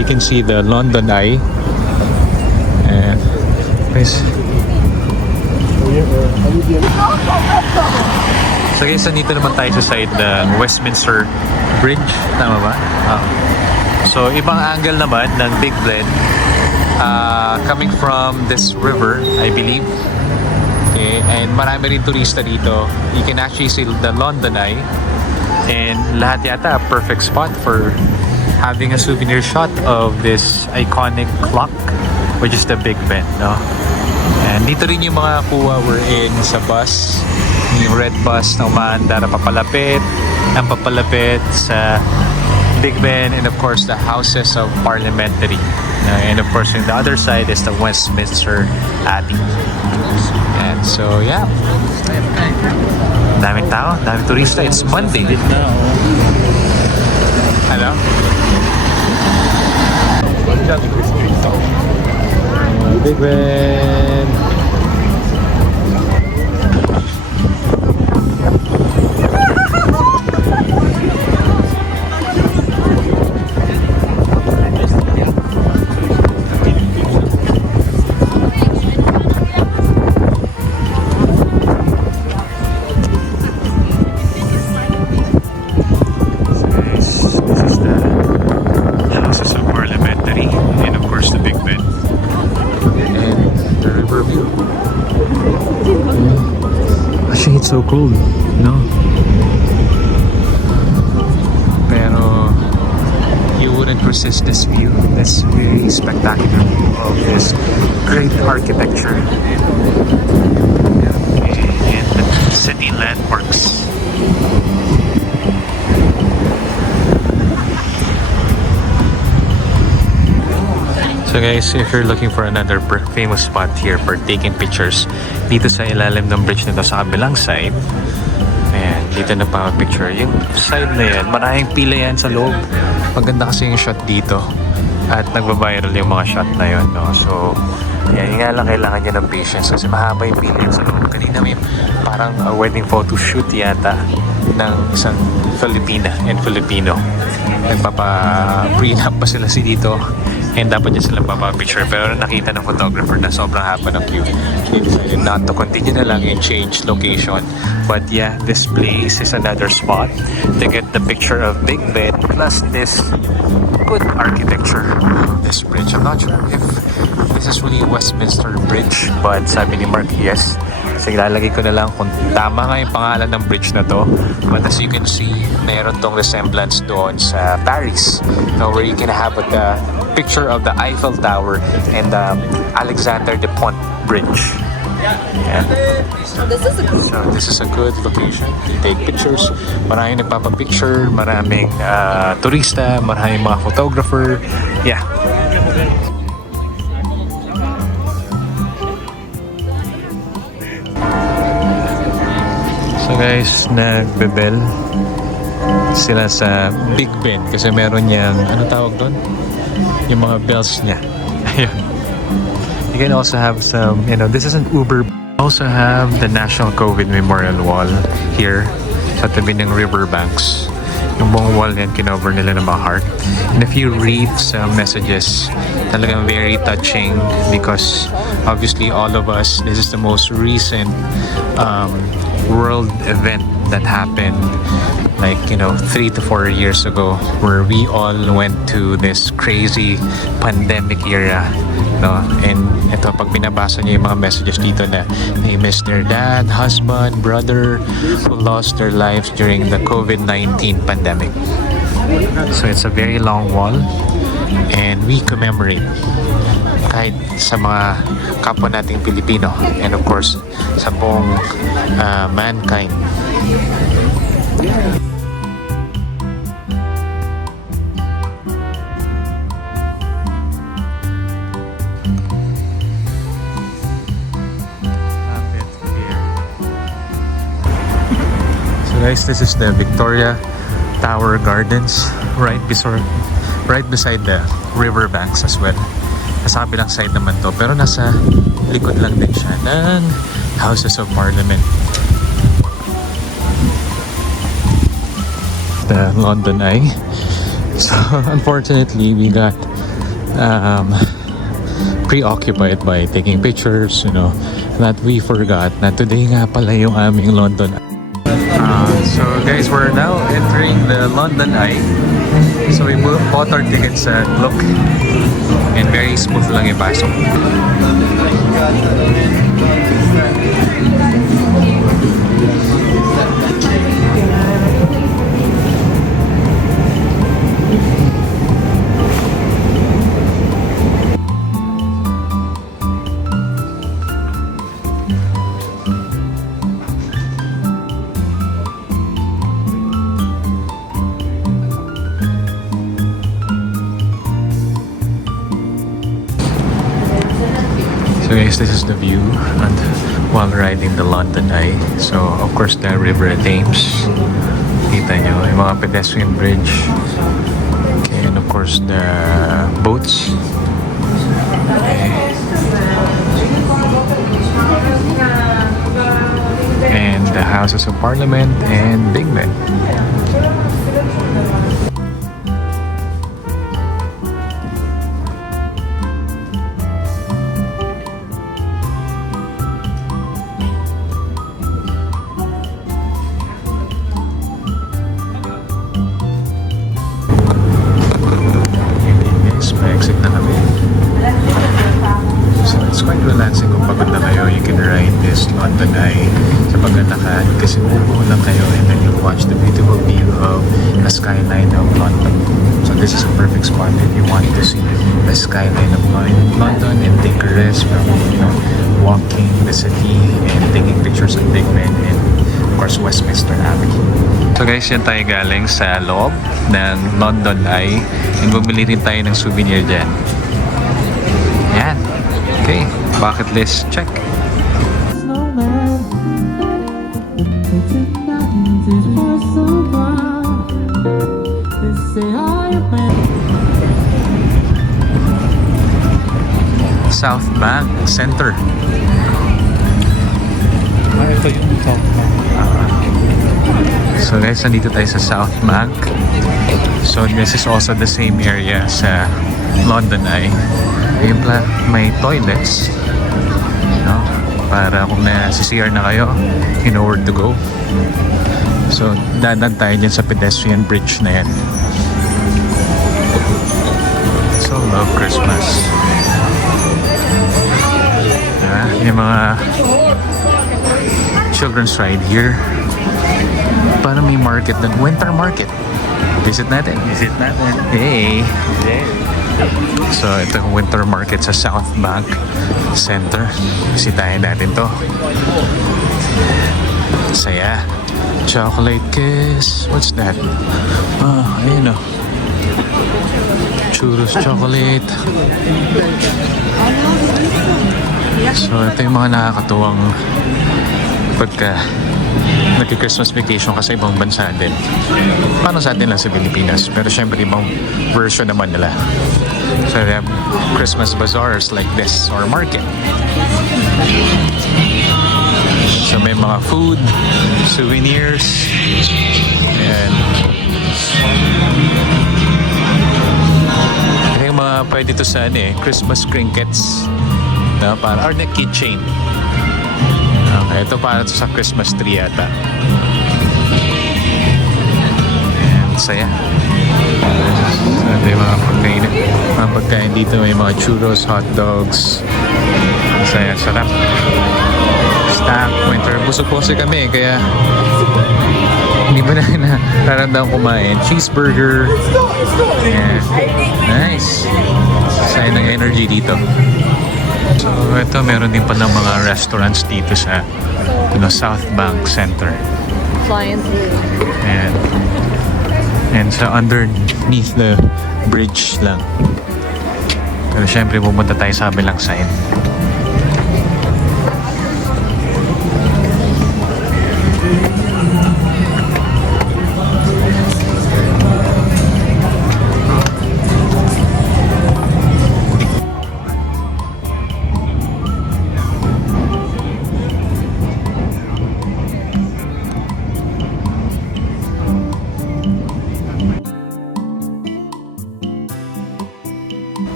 you can see the London Eye. And guys, so guys, nandito naman tayo sa side ng Westminster Bridge. Tama ba? So ibang angle naman ng Big Ben, coming from this river, I believe. Okay, and marami rin turista dito. You can actually see the London Eye. And lahat yata a perfect spot for having a souvenir shot of this iconic clock, which is the Big Ben, no? And dito rin yung mga kuha we're in sa bus, yung red bus na umaandar papalapit sa Big Ben, and of course the Houses of Parliamentary. And of course on the other side is the Westminster Abbey. And so yeah, daming tao, daming turista. It's Monday. Hello? Big Ben. It's so cold, no? Pero you wouldn't resist this view, this very spectacular view of this great architecture and the city landmarks. So guys, if you're looking for another famous spot here for taking pictures, dito sa ilalim ng bridge nito sa kabilang side, ayan, dito na pa picture. Yung side na yan, maraming pila yan sa loob. Maganda kasi yung shot dito at nagbabiral yung mga shot na yun, no? So, yan, yung nga lang kailangan nyo ng patience kasi mahaba yung pila yan sa loob. Kanina may parang a wedding photo shoot yata ng isang Filipina and Filipino. Nagpapa-prenup pa sila dito. And dapat dyan silang papapicture, pero nakita ng photographer na sobrang haba ng queue. They decided not to continue na lang and change location. But yeah, this place is another spot to get the picture of Big Ben plus this good architecture of this bridge. I'm not sure if this is really Westminster Bridge, but sabi ni Mark, yes. Kasi ilalagay ko na lang kung tama nga yung pangalan ng bridge na to. But as you can see, meron tong resemblance doon sa Paris, no, where you can have the picture of the Eiffel Tower and the Alexander de Pont Bridge. Yeah. So this is a good location to take pictures. Maraming nagpapapicture, maraming turista, maraming mga photographer. Yeah. So guys, nagbebel sila sa Big Ben kasi meron niyang, ano tawag doon? Yung mga bells niya. Ayun. You can also have some, you know, this is an Uber. Also have the National COVID Memorial Wall here sa tabi ng riverbanks. Yung buong wall yan, kinover nila ng mga heart. And if you read some messages, talagang very touching because obviously all of us, this is the most recent world event that happened like, you know, 3 to 4 years ago where we all went to this crazy pandemic era, no? And ito, pag binabasa niyo yung mga messages dito na they miss their dad, husband, brother who lost their lives during the COVID-19 pandemic. So it's a very long wall and we commemorate kahit sa mga kapwa nating Pilipino and of course sa buong mankind. So guys, this is the Victoria Tower Gardens right beside the riverbanks as well. Nasa kabilang side naman to, pero nasa likod lang din siya ng Houses of Parliament. The London Eye. So unfortunately, we got preoccupied by taking pictures, you know, that we forgot na today nga pala yung aming London. So guys, we're now entering the London Eye. So we bought our tickets at Look, and very smooth lang yung pasok. So guys, this is the view and while riding the London Eye. So of course the River Thames. Kita nyo, yung mga pedestrian bridge. And of course the boats. Okay. And the Houses of Parliament and Big Ben. Exit na kami. So it's quite relaxing kung pagod na kayo. You can ride this London Eye sa paglalakad kasi uupo lang kayo and then you'll watch the beautiful view of the skyline of London. So this is a perfect spot if you want to see the skyline of London and take a rest from, you know, walking the city and taking pictures of Big Ben and of course Westminster Abbey. So guys, yan tayo galing sa loob ng London Eye and bumili rin tayo ng souvenir dyan. Yan. Okay, bucket list check. South Bank Center. Ito yung South Bank. So guys, nandito tayo sa South Bank. So this is also the same area sa London Eye. Ayun pala, may toilets. No? Para kung nasi-CR na kayo, you know where to go. So dadan tayo dyan sa pedestrian bridge na yan. So love Christmas. Yung mga children's ride here. Para may market doon. Winter market. Visit natin. Visit natin. Hey! Yeah. So, ito yung winter market sa South Bank Center. Bisitahin natin to. Saya. Chocolate kiss. What's that? Ayun o. Churros chocolate. So, ito yung mga nakakatuwang pagka nag-Christmas vacation kasi ibang bansa din. Paano sa atin lang sa Pilipinas? Pero syempre ibang version naman nila. So they have Christmas bazaars like this or market. So may mga food, souvenirs, and yung mga pwede to sa Christmas trinkets. No, para or the keychain. Okay, ito para sa Christmas tree yata. And saya. So, ito yung mga pagkain dito. May mga churros, hot dogs. Saya, sarap. Stack, winter. Busog-busog kami, kaya hindi ba na nararamdaman kumain. Cheeseburger. Yeah. Nice. Saya ng energy dito. So ito, meron din pala mga restaurants dito sa South Bank Center. Flying through. And sa underneath the bridge lang. Pero syempre pumunta tayo sa kabilang side.